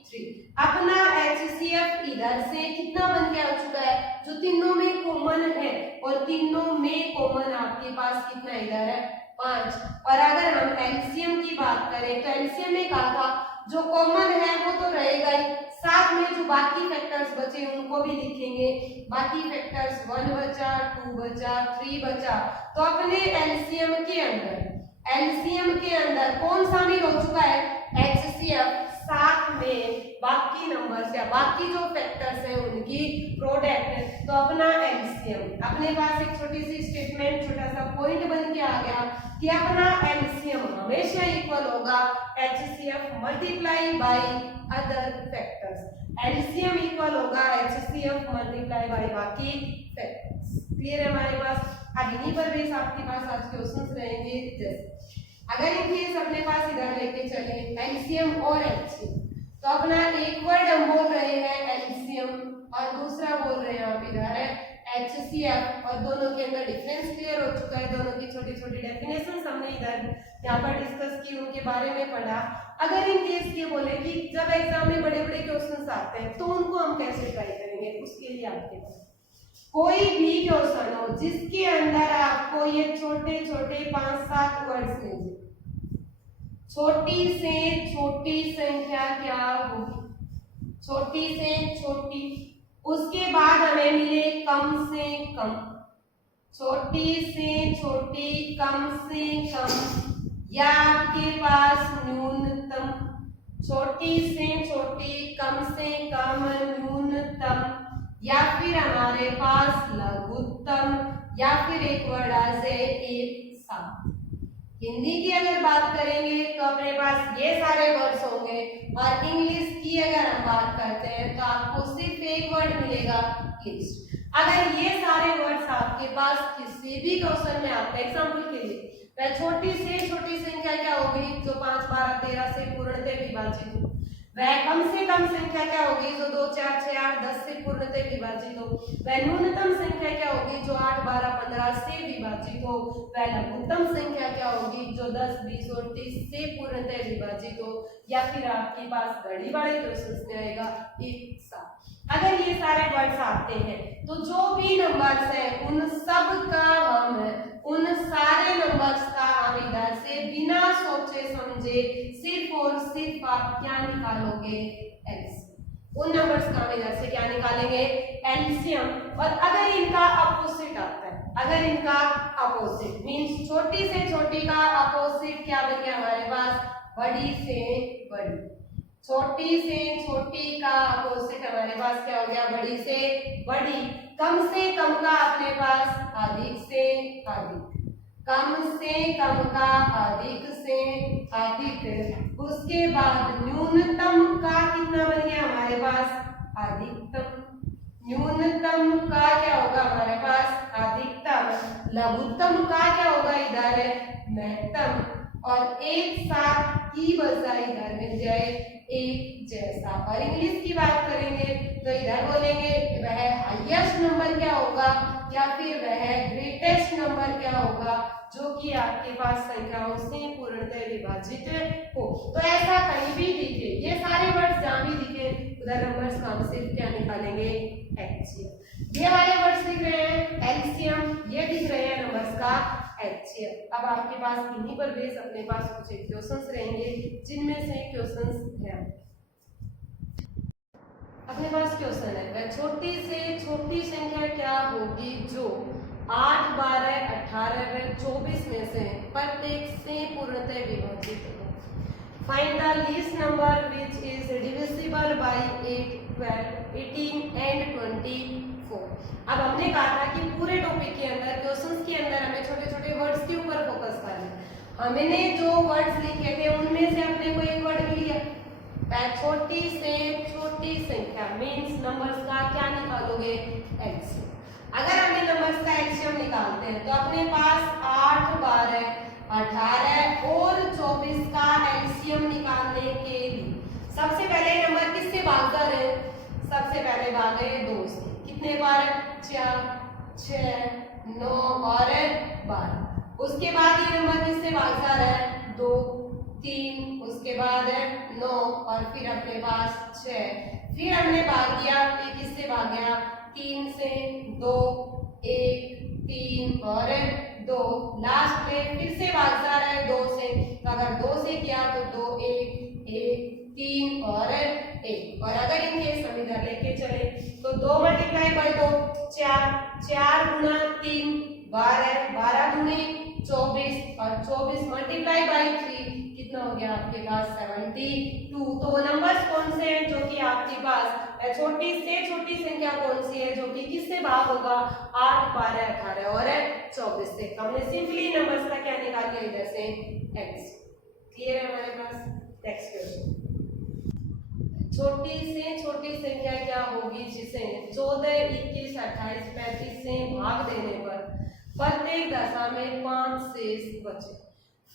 3। अपना HCF इधर से कितना बन के आ चुका है? जो तीनों में कॉमन है, और तीनों में कॉमन आपके पास कितना इधर है? 5। और अगर हम एलसीएम की बात करें तो एलसीएम में कहा था जो कॉमन है वो तो रहेगा ही, साथ में जो बाकी फैक्टर्स बचे उनको भी लिखेंगे। बाकी फैक्टर्स 1 बचा, 2 बचा, 3 बचा। तो अपने एलसीएम के अंदर कौन शामिल हो चुका है? HCF, साथ में बाकी नंबर्स या बाकी जो फैक्टर्स हैं उनकी प्रोडक्ट। तो अपना एलसीएम, अपने पास एक छोटी सी स्टेटमेंट, छोटा सा पॉइंट बन के आ गया कि अपना एलसीएम हमेशा इक्वल होगा HCF multiply by other factors. LCM equal होगा HCF मल्टीप्लाई बाय बाकी फैक्टर्स। क्लियर है हमारे पास? अब इन्हीं पर बेस आपके पास आज क्वेश्चंस रहेंगे। जैसे अगर इन केस अपने पास इधर लेके चले एलसीएम और एचसीएफ, तो अपना एक वर्ड हम बोल रहे हैं एलसीएम और दूसरा बोल रहे हैं आप इधर है HCF, और दोनों के अंदर डिफरेंस क्लियर हो चुका है। दोनों की छोटी छोटी डेफिनेशंस हमने इधर यहाँ पर डिस्कस की, उनके बारे में पढ़ा। अगर इन केस ये बोले कि जब एग्जाम में बड़े बड़े क्वेश्चंस आते हैं तो उनको हम कैसे ट्राई करेंगे, उसके लिए आपके पास कोई भी क्वेश्चन हो जिसके अंदर आपको ये छोटे छोटे 5-7 वर्ड्स मिले, छोटी से छोटी संख्या क्या होगी, छोटी से छोटी, उसके बाद हमें मिले कम से कम, छोटी से छोटी, कम से कम, या आपके पास न्यूनतम, छोटी से छोटी, कम से कम, न्यूनतम, या फिर हमारे पास लघुत्तम, या फिर एक वर्ड आ जाए एक साथ। हिंदी की अगर बात करेंगे तो अपने पास ये सारे वर्ड्स होंगे, और इंग्लिश की अगर हम बात करते हैं तो आपको सिर्फ एक वर्ड मिलेगा लिस्ट। अगर ये सारे वर्ड्स आपके पास किसी भी क्वेश्चन में आते हैं, एग्जांपल के लिए वह छोटी से छोटी संख्या क्या होगी जो 5, 12, 13 से पूर्णतः विभाजित हो, वह कम से कम संख्या क्या होगी जो 2, 4, 6, 8, 10 से पूर्णतः विभाजित हो, वह न्यूनतम संख्या क्या होगी जो 8, 12, 15 से विभाजित हो, वह लघुत्तम संख्या क्या होगी जो 10, 20 और 30 से पूर्णतः विभाजित हो, या फिर आपके पास घड़ी वाले क्वेश्चंस में आएगा एक साथ। अगर ये सारे वर्ड्स आते हैं तो जो भी नंबर्स हैं उन सब का हम, उन सारे नंबर्स का हम इधर से बिना सोचे समझे सिर्फ और सिर्फ आप क्या निकालोगे? एलसीएम। उन नंबर्स का हम इधर से क्या निकालेंगे? एलसीएम। और अगर इनका अपोजिट आता है, अगर इनका अपोजिट मींस छोटी से छोटी का अपोजिट क्या बन गया हमारे पास? बड़ी से बड़ी। छोटी से छोटी का अपोजिट हमारे पास क्या हो गया? बड़ी से बड़ी। कम से कम का अपने पास अधिक से अधिक, कम से कम का अधिक से अधिक। उसके बाद न्यूनतम का कितना बन गया हमारे पास? अधिकतम। न्यूनतम का क्या होगा हमारे पास? अधिकतम। लघुत्तम का क्या होगा इधर? महत्तम। और एक साथ की बजाय इधर मिल जाए एक जैसा। और इंग्लिश की बात करेंगे तो इधर बोलेंगे वह हाईएस्ट नंबर क्या होगा, या फिर वह ग्रेटेस्ट नंबर क्या होगा जो कि आपके पास संख्याओं से पूर्णतः विभाजित हो। तो ऐसा कहीं भी दिखे, ये सारे वर्ड्स जहां भी दिखे उधर नंबर्स का हम सिर्फ क्या निकालेंगे? एचसीएफ। ये वाले वर्ड्स दिख रहे हैं एलसीएम, ये दिख रहे हैं नंबर्स का एचसीएफ। अब आपके पास इन्हीं पर बेस अपने पास कुछ क्वेश्चंस रहेंगे जिनमें से क्वेश्चंस हैं, अपने पास क्वेश्चन है वह छोटी से छोटी संख्या क्या होगी जो 8, 12, 18 व 24 में से प्रत्येक से पूर्णतः विभाजित हो। Find the least number which is divisible by 8, 12, 18 and 24। अब हमने कहा था कि पूरे टॉपिक के अंदर, क्वेश्चंस के अंदर हमें छोटे छोटे वर्ड्स के ऊपर फोकस करना है। हमने जो वर्ड्स लिखे थे उनमें से अपने को एक वर्ड मिल गया, छोटी से छोटी संख्या मींस नंबर्स का क्या निकालोगे, एलसीएम। अगर हमने नंबर्स का एलसीएम निकालते हैं तो अपने पास 8, 12, 18 और 24 का एलसीएम निकालने के लिए सबसे पहले नंबर किससे भाग रहे हैं, सबसे पहले भाग रहे हैं 2 से। कितने बार, 4, 6, 9 और 12। उसके बाद ये नंबर किससे भाग रहा है, 2, 3, उसके बाद है 9 और फिर अपने पास 6। फिर हमने भाग दिया, ये किससे भाग गया, 3 से, 2, 1, 3 और 2। लास्ट में फिर से भाग जा रहा है 2 से, तो अगर 2 से किया तो 2, 1, 1, 3 और 1। और अगर इनके हम इधर लेके चले तो 2 मल्टीप्लाई बाय 2 4, 4 गुना 3 12, 12 दूनी 24 और 24 मल्टीप्लाई बाय 3 कितना हो गया आपके पास 72। तो नंबर्स कौन से हैं जो कि आपके पास छोटी से छोटी संख्या कौन सी है जो कि किससे भाग होगा, 8, 12, 18 और 24 से। हमने सिंपली नंबर्स का क्या निकाल लिया इधर से, x। क्लियर है हमारे पास। नेक्स्ट क्वेश्चन, छोटी से छोटी संख्या क्या होगी जिसे 14, 21, 28, 35 से भाग देने पर प्रत्येक दशा में 5 शेष बचे।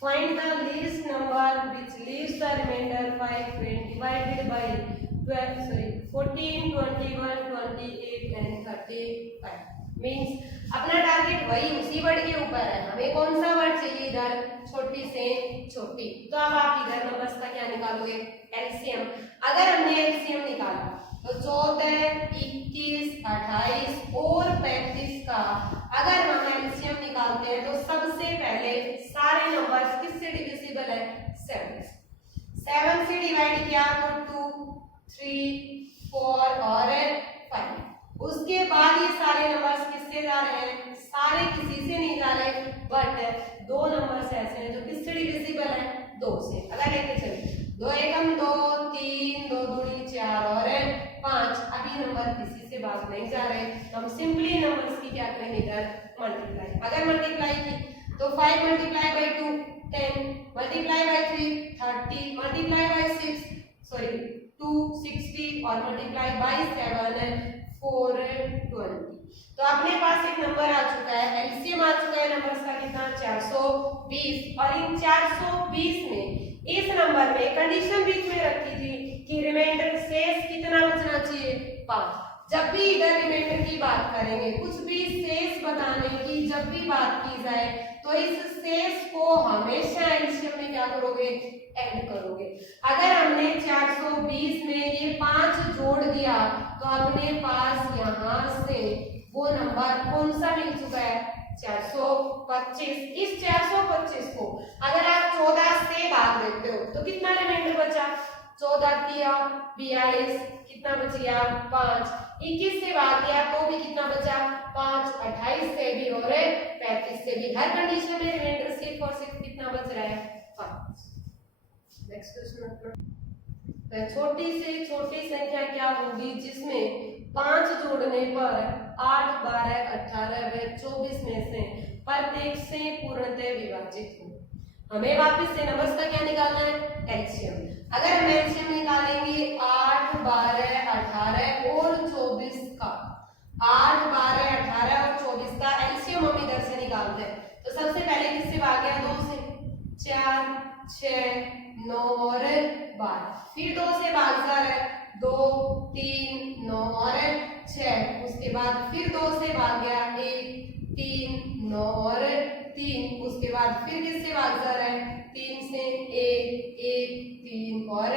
Find the least number which leaves the remainder 5 when divided by 14, 21, 28 and 35। Means अपना टारगेट वही उसी वर्ड के ऊपर है, हमें कौन सा वर्ड चाहिए इधर, छोटी से छोटी। तो अब आप इधर नंबर्स का क्या निकालोगे, एलसीएम। अगर हमने एलसीएम निकाला तो 14, 21, 28 और 35 का अगर हम एलसीएम निकालते हैं तो सबसे पहले सारे नंबर्स किससे डिविजिबल है, 7। 7 से डिवाइड किया तो 2, 3, 4 और 5। उसके बाद ये सारे नंबर्स किससे जा रहे हैं, सारे किसी से नहीं जा रहे, बट 2 नंबर्स ऐसे हैं जो किससे डिविजिबल है, 2 से। अगर लेके चले 2 एकम 2, 3, 2 दूनी 4 और 5। अभी नंबर किसी से भाग नहीं जा रहे, हम सिंपली नंबर्स की क्या करेंगे इधर, मल्टीप्लाई। अगर मल्टीप्लाई की तो 5 multiply by 2 10, multiply by 3 30, multiply by 6 2 60 और मल्टीप्लाई बाय 7 420। तो अपने पास एक नंबर आ चुका है, एलसीएम आ चुका है नंबर्स का कितना, 420। और इन 420 में इस नंबर में कंडीशन बीच में रखी थी कि रिमाइंडर शेष कितना बचना चाहिए, 5। जब भी इधर रिमाइंडर की बात करेंगे, कुछ भी शेष बताने की जब भी बात की जाए तो इस शेष को हमेशा एलसीएम में क्या करोगे, ऐड करोगे। अगर हमने 420 में ये 5 जोड़ दिया तो अपने पास यहाँ से वो नंबर कौन सा मिल चुका है, 425। इस 425 को अगर आप 14 से भाग देते हो तो कितना रिमाइंडर बचा, 14 किया 42, कितना बच गया 5। 21 से भाग दिया तो भी कितना बचा 5। 28 से भी और 35 से भी, हर कंडीशन में रिमाइंडर सिर्फ और सिर्फ कितना बच रहा है, 5। नेक्स्ट क्वेश्चन, छोटी से छोटी संख्या क्या होगी जिसमें 5 जोड़ने पर 8, 12, 18 व 24 में से प्रत्येक से पूर्णतः विभाजित हो। हमें वापस से नंबर्स का क्या निकालना है, एलसीएम। अगर हम एलसीएम निकालेंगे 8, 12, 18 और 24 का, 8, 12, 18 और 24 का एलसीएम हम इधर से निकालते हैं तो सबसे पहले किससे भाग गया, 2 से, 4, 6, 9 और 12। फिर 2 से भाग जा रहा है, 2, 3, 9 और 6। उसके बाद फिर 2 से भाग गया, 1, 3, 9 और 3। उसके बाद फिर किससे भाग जा रहा है, 3 से, 1, 1, 3 और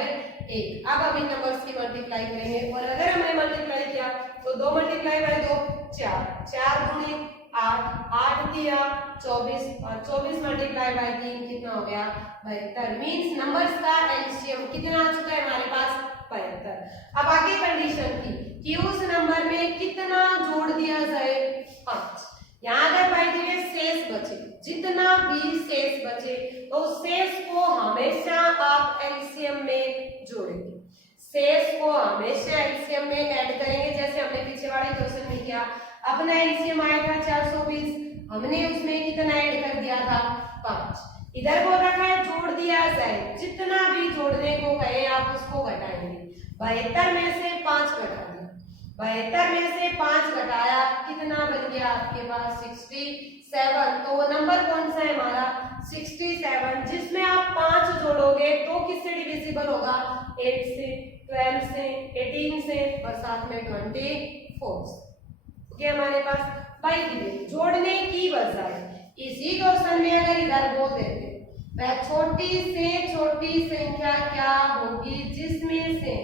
1। अब हम इन नंबर्स की मल्टीप्लाई करेंगे और अगर हमने मल्टीप्लाई किया तो 2 मल्टीप्लाई बाय 2 4, 4 दूनी 8, 8 दिया 24 और 24 मल्टीप्लाई बाय 3 कितना हो गया, 72। मींस नंबर्स का एलसीएम कितना आ चुका है हमारे पास, 72। अब आगे कंडीशन की कि उस नंबर में कितना जोड़ दिया जाए, 5। यहाँ अगर बाय द वे शेष बचे, जितना भी शेष बचे तो उस शेष को हमेशा आप एलसीएम में जोड़ेंगे, शेष को हमेशा एलसीएम में ऐड करेंगे। जैसे हमने पीछे वाले क्वेश्चन में किया, अपना एलसीएम आया था 420, हमने उसमें कितना ऐड कर दिया था 5। इधर बोल रखा है जोड़ दिया जाए, जितना भी जोड़ने को कहे आप उसको घटाएंगे। 72 में से 5 घटा दिया, 72 में से 5 घटाया, कितना बन गया आपके पास 67। तो वो नंबर कौन सा है हमारा 67, जिसमें आप 5 जोड़ोगे तो किससे डिविजिबल होगा 8 से, 12 से, 18 से और साथ में 24। ओके, हमारे पास बाई दी जोड़ने की बजाय इसी क्वेश्चन में अगर इधर बोल देते वह छोटी से छोटी संख्या क्या होगी जिसमें से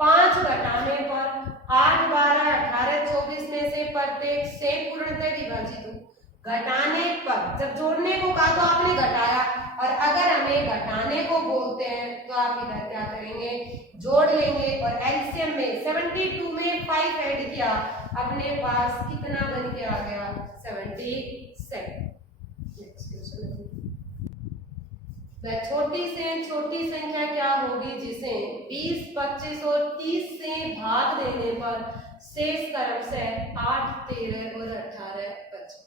5 घटाने पर 8, 12, 18, 24 में से प्रत्येक से पूर्णतः विभाजित हो। घटाने पर, जब जोड़ने को कहा तो आपने घटाया, और अगर हमें घटाने को बोलते हैं तो आप इधर क्या करेंगे जोड़ लेंगे। और एलसीएम में 72 में 5 ऐड किया, अपने पास कितना बन के आ गया 77। वह छोटी से छोटी संख्या क्या होगी जिसे 20, 25 और 30 से भाग देने पर शेष क्रमशः 8, 13 और 18 बचे।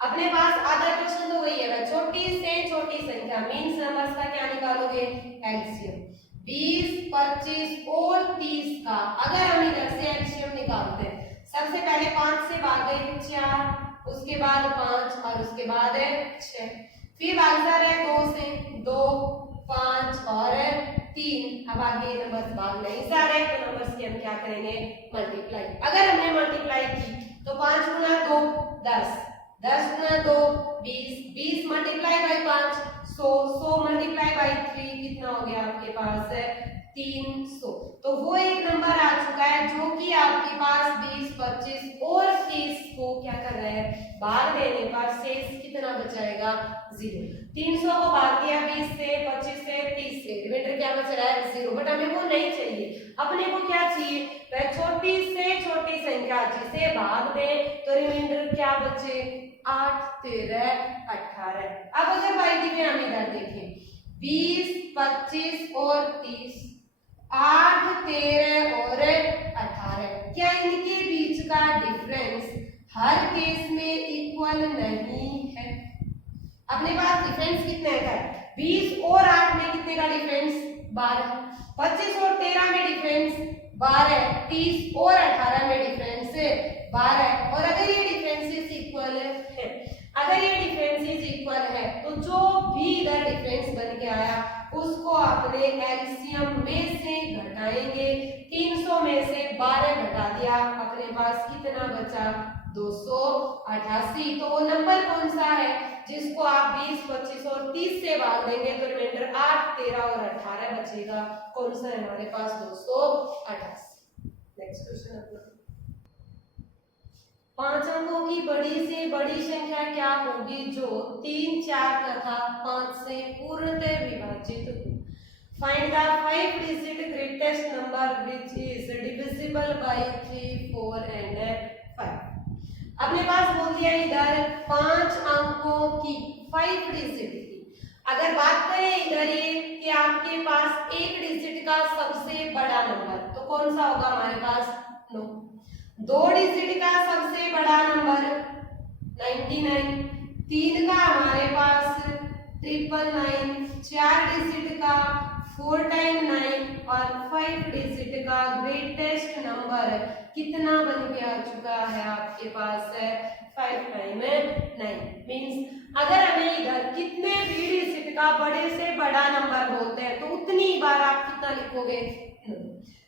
अपने पास आधा क्वेश्चन तो वही है, वह छोटी से छोटी संख्या मीन्स नंबर्स का क्या निकालोगे एलसीएम। 20, 25 और 30 का अगर हम इधर से एलसीएम निकालते हैं, सबसे पहले 5 से भागे 4, उसके बाद 5 और उसके बाद 6, फिर भागता रहे 2 से 2, 5 और 3। अब आगे नंबर्स भाग नहीं जा रहे तो नंबर्स की हम क्या करेंगे मल्टीप्लाई। अगर हमने मल्टीप्लाई की तो 5 गुना 2 10, 10 गुना 2 20, 20 मल्टीप्लाई बाई 5 100, 100 मल्टीप्लाई बाई 3 कितना हो गया आपके पास 300। तो वो एक नंबर आ चुका है जो कि आपके पास 20, 25 और 30 को क्या कर रहा है भाग देने पर शेष कितना बचाएगा 0। 300 को भाग दिया 20 से, 25 से, 30 से, रिमाइंडर क्या बच रहा है 0। बट हमें वो नहीं चाहिए, अपने को क्या चाहिए वह छोटी से छोटी संख्या जिसे भाग दे तो रिमाइंडर क्या बचे 8, 13, 18। अब अगर बाई दी में हम इधर देखें 20, 25 और 30, 8, 13 और 18, क्या इनके बीच का डिफरेंस हर केस में इक्वल नहीं है? अपने पास डिफरेंस कितने का है 20 और 8 में कितने का डिफरेंस 12, 25 और 13 में डिफरेंस 12, 30 और 18 में डिफरेंस 12। और अगर ये डिफरेंसेस इक्वल है, अगर ये डिफरेंसेस इक्वल है तो जो भी इधर डिफरेंस बन के आया उसको आपने एलसीएम में से घटाएंगे। 300 में से 12 घटा दिया, अपने पास कितना बचा 288। तो वो नंबर कौन सा है जिसको आप 20, 25 और 30 से भाग देंगे तो रिमाइंडर 8, 13 और 18 बचेगा। कौन सा है हमारे पास 288। नेक्स्ट क्वेश्चन अपना 5 अंकों की बड़ी से बड़ी संख्या क्या होगी जो 3, 4 तथा 5 से पूर्णतः विभाजित हो। Find the 5 digit greatest number which is divisible by 3, 4 and 5। अपने पास बोल दिया इधर 5 अंकों की 5 डिजिट की। अगर बात करें इधर ये कि आपके पास एक डिजिट का सबसे बड़ा नंबर तो कौन सा होगा हमारे पास 9, 2 डिजिट का सबसे बड़ा नंबर 99, 3 का हमारे पास 999, 4 डिजिट का 4 टाइम 9 और 5 डिजिट का ग्रेटेस्ट नंबर कितना बन के आ चुका है आपके पास 5 टाइम 9। मींस अगर हमें इधर कितने भी डिजिट का बड़े से बड़ा नंबर बोलते हैं तो उतनी बार आप कितना लिखोगे 9।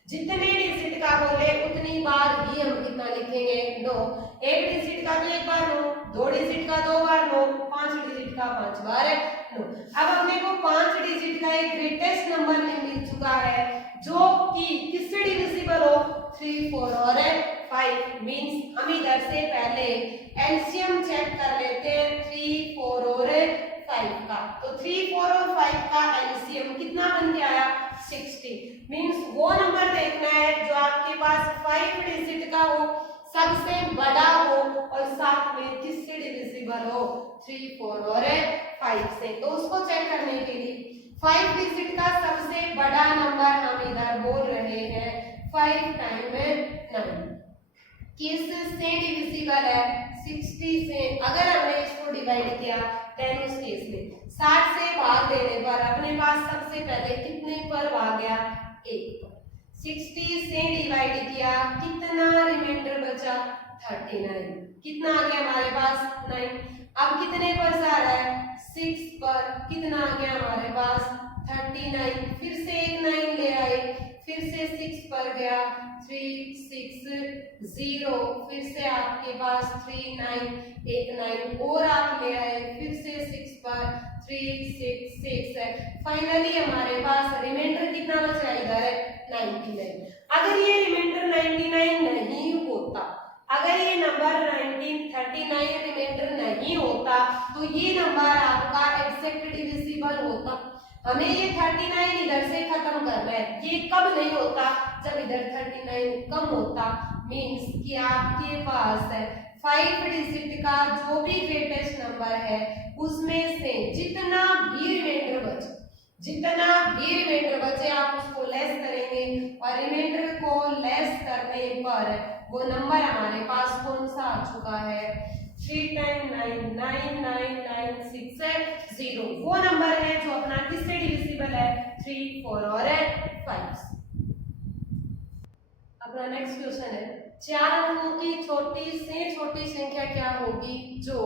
जितने डिजिट का बोले उतनी बार ही हम कितना लिखेंगे 9। एक डिजिट का तो एक बार 9, 2 डिजिट का 2 बार 9, 5 डिजिट का 5 बार 9। अब अपने को 5 डिजिट का एक ग्रेटेस्ट नंबर मिल चुका है जो कि किससे डिविजिबल हो 3, 4 और 5। मींस हम इधर से पहले एलसीएम चेक कर लेते हैं 3, 4 और 5 का। तो 3, 4 और 5 का एलसीएम कितना बन के आया 60। मींस वो नंबर देखना है जो आपके पास 5 डिजिट का हो, सबसे बड़ा हो और साथ में किससे डिविजिबल हो, 3, 4 और 5 से। तो उसको चेक करने के लिए 5 डिजिट का सबसे बड़ा नंबर हम इधर बोल रहे हैं 5 टाइम 9, किससे डिविजिबल है, 60 से। अगर हमने इसको डिवाइड किया देन उस केस में 60 से भाग देने पर अपने पास सबसे पहले कितने पर भाग गया, 1 पर। 60 से डिवाइड किया कितना रिमाइंडर बचा, 39। कितना आ गया हमारे पास, 9। अब कितने पर जा रहा है, 6 पर। कितना आ गया हमारे पास, 39। फिर से एक 9 ले आए, फिर से 6 पर गया, 3, 6, 0। फिर से आपके पास 3, 9, एक 9 और आप ले आए, फिर से 6 पर, 3, 6, 6 है। फाइनली हमारे पास रिमाइंडर कितना बचा इधर है, 99। अगर ये रिमाइंडर 99 नहीं होता, अगर ये नंबर 1939 रिमाइंडर नहीं होता तो ये नंबर आपका एग्जैक्ट डिविजिबल होता। हमें ये 39 इधर से खत्म करना है। ये कब नहीं होता, जब इधर 39 कम होता। मींस कि आपके पास है 5 डिजिट का जो भी ग्रेटेस्ट नंबर है उसमें से जितना भी रिमाइंडर बचे आप उसको लेस करेंगे और रिमाइंडर को लेस करने पर वो नंबर हमारे पास कौन सा आ चुका है, 3 टाइम 9, 9, 9, 9, 6 है, 0। वो नंबर है जो अपना किससे डिविजिबल है, 3, 4 और 5। अपना नेक्स्ट क्वेश्चन है 4 अंकों की छोटी से छोटी संख्या क्या होगी जो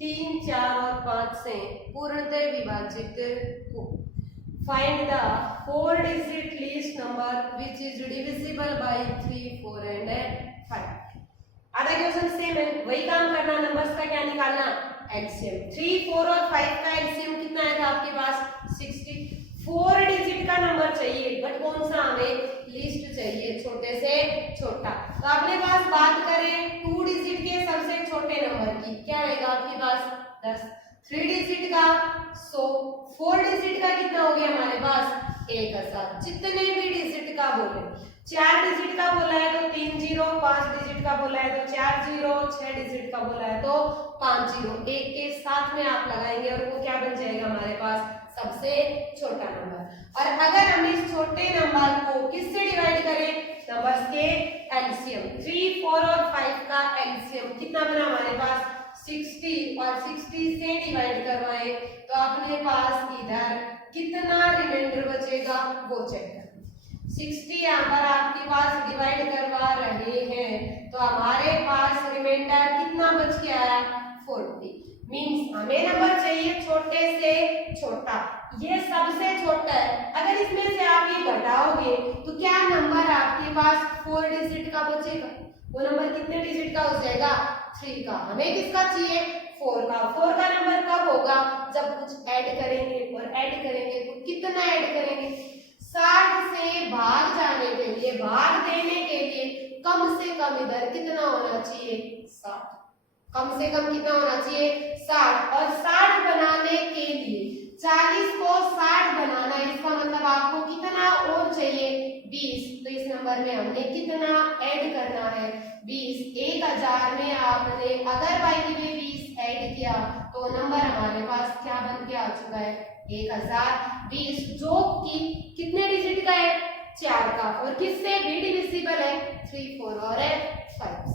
3, 4 और 5 से पूर्णतः विभाजित हो। Find the 4-digit least number which is divisible by 3, 4 and 5। आधा क्वेश्चन सेम है, वही काम करना, नंबर्स का क्या निकालना, एलसीएम। 3, 4 और 5 का एलसीएम कितना है था आपके पास, 60। 4 डिजिट का नंबर चाहिए बट कौन सा, हमें लीस्ट चाहिए, छोटे से छोटा। तो अपने पास बात करें 2 डिजिट के सबसे छोटे नंबर की, क्या आएगा आपके पास, 10। 3 डिजिट का 100, 4 डिजिट का कितना हो गया हमारे पास, 1000। जितने भी डिजिट का बोले, 4 डिजिट का बोला है तो 3 0, 5 डिजिट का बोला है तो 4 0, 6 डिजिट का बोला है तो 5 0। एक के साथ में आप लगाएंगे और वो क्या बन जाएगा हमारे पास, सबसे छोटा नंबर। और अगर हम इस छोटे नंबर को किससे डिवाइड करें, नंबर्स के एलसीएम। 3, 4 और 5 का एलसीएम कितना बना हमारे पास, 60। और 60 से डिवाइड करवाए तो अपने पास इधर कितना रिमाइंडर बचेगा वो चेक करें। 60 यहाँ पर आपके पास डिवाइड करवा रहे हैं तो हमारे पास रिमाइंडर कितना बच के आया, 40। मींस हमें नंबर चाहिए छोटे से छोटा, ये सबसे छोटा है। अगर इसमें से आप ये घटाओगे तो क्या नंबर आपके पास 4 डिजिट का बचेगा, वो नंबर कितने डिजिट का हो जाएगा, 3 का। हमें किसका चाहिए, 4 का। 4 का नंबर कब होगा, जब कुछ ऐड करेंगे, और ऐड करेंगे तो कितना ऐड करेंगे, 60 से भाग जाने के लिए, भाग देने के लिए कम से कम इधर कितना होना चाहिए, 60। कम से कम कितना होना चाहिए, 60। और 60 बनाने के लिए 40 को 60 बनाना है, इसका मतलब आपको कितना और चाहिए, 20। तो इस नंबर में हमने कितना ऐड करना है, 20। 1000 में आपने अगर बाई द वे 20 ऐड किया तो नंबर हमारे पास क्या बन के आ चुका है, 1020, जो कि कितने डिजिट का है, 4 का, और किससे भी डिविजिबल है, 3, 4 और 5।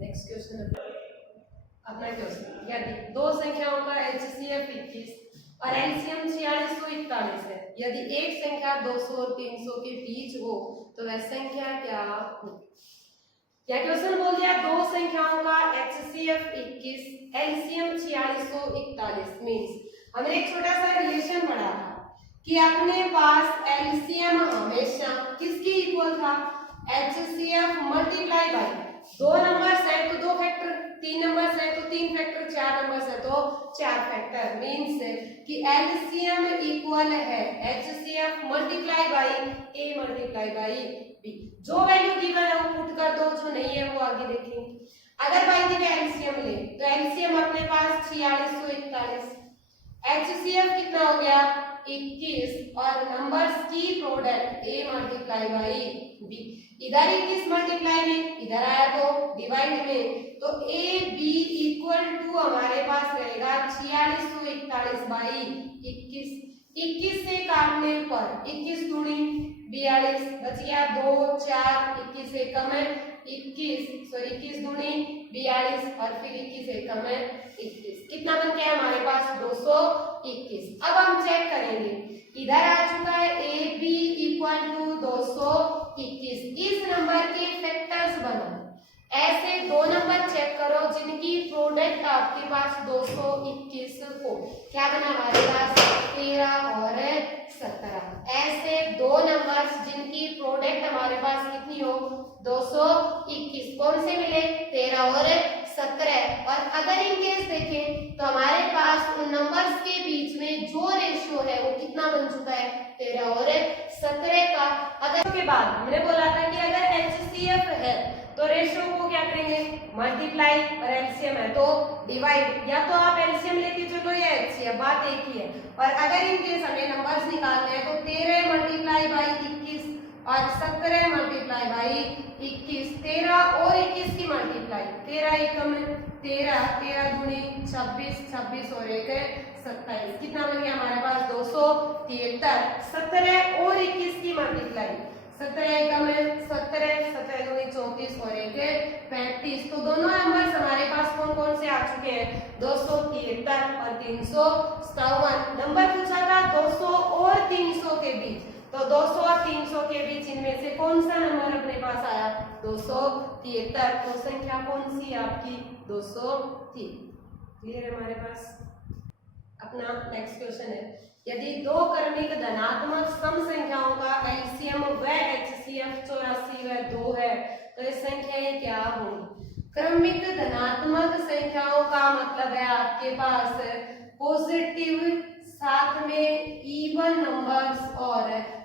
नेक्स्ट क्वेश्चन अपना क्वेश्चन, यदि दो संख्याओं का एचसीएफ 21 और एलसीएम 4641 है, यदि एक संख्या 200 और 300 के बीच हो तो वह संख्या क्या हो। क्या क्वेश्चन बोल दिया, दो संख्याओं का एचसीएफ 21 एलसीएम 4641। मींस हमने एक छोटा सा रिलेशन पढ़ा था कि अपने पास एलसीएम हमेशा किसकी इक्वल था, एचसीएफ मल्टीप्लाई बाय, दो नंबर्स है तो दो फैक्टर, 3 नंबर्स है तो 3 फैक्टर, 4 नंबर्स है तो 4 फैक्टर। मींस कि एलसीएम इक्वल है HCF multiply by A multiply by B. जो वैल्यू गिवन है वो पुट कर दो, जो नहीं है वो आगे देखेंगे। अगर बाई द वे एलसीएम ले तो एलसीएम अपने पास 4641, एचसीएफ कितना हो गया 21, और नंबर्स की product a multiply by b। इधर 21 मल्टीप्लाई में इधर आया तो डिवाइड में, तो ए बी इक्वल टू हमारे पास रहेगा 4641 बाई 21। 21 से काटने पर 21 दूनी 42 बच गया 2 4, 21 से कम है 21 दूनी 42 और फिर 21 से कम है 21, कितना बन गया हमारे पास 221। अब हम चेक करेंगे, इधर आ चुका है ए बी इक्वल टू 221। इस नंबर के फैक्टर्स बनाओ। ऐसे दो नंबर चेक करो जिनकी प्रोडक्ट आपके पास 221 हो। क्या बना हमारे पास 13 और 17। ऐसे दो नंबर्स जिनकी प्रोडक्ट हमारे पास कितनी हो 221, कौन से मिले 13 और 17। और अगर इन केस देखें तो हमारे पास उन नंबर्स के बीच में जो रेशियो है वो कितना बन चुका है 13 और 17 का। अगर के बाद हमने बोला था कि अगर एचसीएफ है तो रेशियो को क्या करेंगे मल्टीप्लाई, और एलसीएम है तो डिवाइड। या तो आप एलसीएम लेके चलो या एचसीएफ, बात एक ही है। और अगर इन केस हमें नंबर्स निकालने हैं तो 13 मल्टीप्लाई बाई 21 और 17 मल्टीप्लाई बाई 21। 13 और 21 की मल्टीप्लाई, 13 एकम 13 दूनी 26, 26 और 1 27, कितना बन गया हमारे पास 273। 17 और 21 की मल्टीप्लाई, 17 एकम 17, 17 दूनी 34 और 1 35। तो दोनों नंबर्स हमारे पास कौन कौन से आ चुके हैं 273 और 357। नंबर पूछा था 200 और 300 के बीच, तो 200 और 300 के बीच इनमें से कौन सा नंबर अपने पास आया 273। तो संख्या कौन सी है आपकी 203। क्लियर है हमारे पास। अपना नेक्स्ट क्वेश्चन है, यदि दो क्रमिक धनात्मक सम संख्याओं का एलसीएम व एचसीएफ 84 व 2 है तो ये संख्याएं क्या होंगी। क्रमिक धनात्मक संख्याओं का मतलब है आपके पास पॉजिटिव, साथ में इवन नंबर्स, और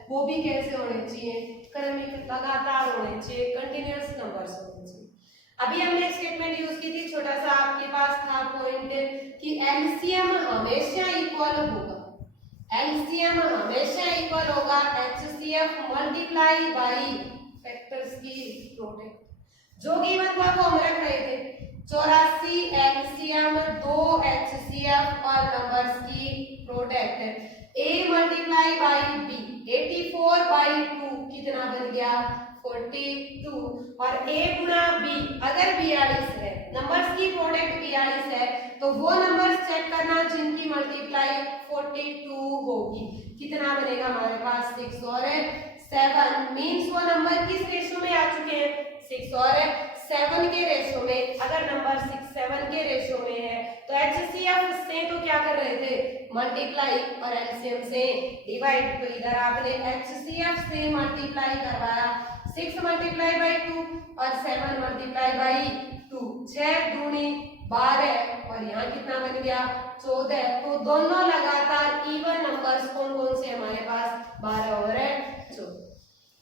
वो भी कैसे होने चाहिए क्रमिक, लगातार होने चाहिए, कंटिन्यूअस नंबर्स होने चाहिए। अभी हमने स्टेटमेंट यूज की थी, छोटा सा आपके पास था पॉइंट कि एलसीएम हमेशा इक्वल होगा, एलसीएम हमेशा इक्वल होगा एचसीएफ मल्टीप्लाई बाई फैक्टर्स की प्रोडक्ट। जो गिवन था वो हम रख रहे थे 84 एलसीएम 2 एचसीएफ और नंबर्स की product A multiply by B 84 by 2 कितना बन गया 42, और a गुना b अगर 42 है, नंबर्स की प्रोडक्ट 42 है तो वो नंबर्स चेक करना जिनकी मल्टीप्लाई 42 होगी। कितना बनेगा हमारे पास 6 और 7। मींस वो नंबर किस रेशियो में आ चुके हैं 6 और 7 के रेशियो में। अगर नंबर 6 7 के रेशियो में है तो एचसीएफ से तो क्या कर रहे थे मल्टीप्लाई और एलसीएम से डिवाइड। तो इधर आपने एचसीएफ से मल्टीप्लाई करवाया 6 मल्टीप्लाई बाई 2 और 7 मल्टीप्लाई बाई 2, 6 दूनी 12 और यहाँ कितना बन गया 14। तो दोनों लगातार इवन नंबर्स कौन कौन से हमारे पास 12 और 14।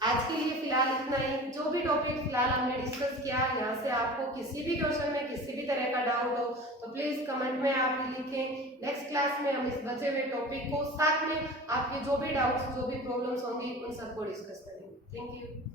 आज के लिए फिलहाल इतना ही। जो भी टॉपिक फिलहाल हमने डिस्कस किया, यहाँ से आपको किसी भी क्वेश्चन में किसी भी तरह का डाउट हो तो प्लीज कमेंट में आप लिखें। नेक्स्ट क्लास में हम इस बचे हुए टॉपिक को साथ में आपके जो भी डाउट्स जो भी प्रॉब्लम्स होंगी उन सबको डिस्कस करेंगे। Thank you.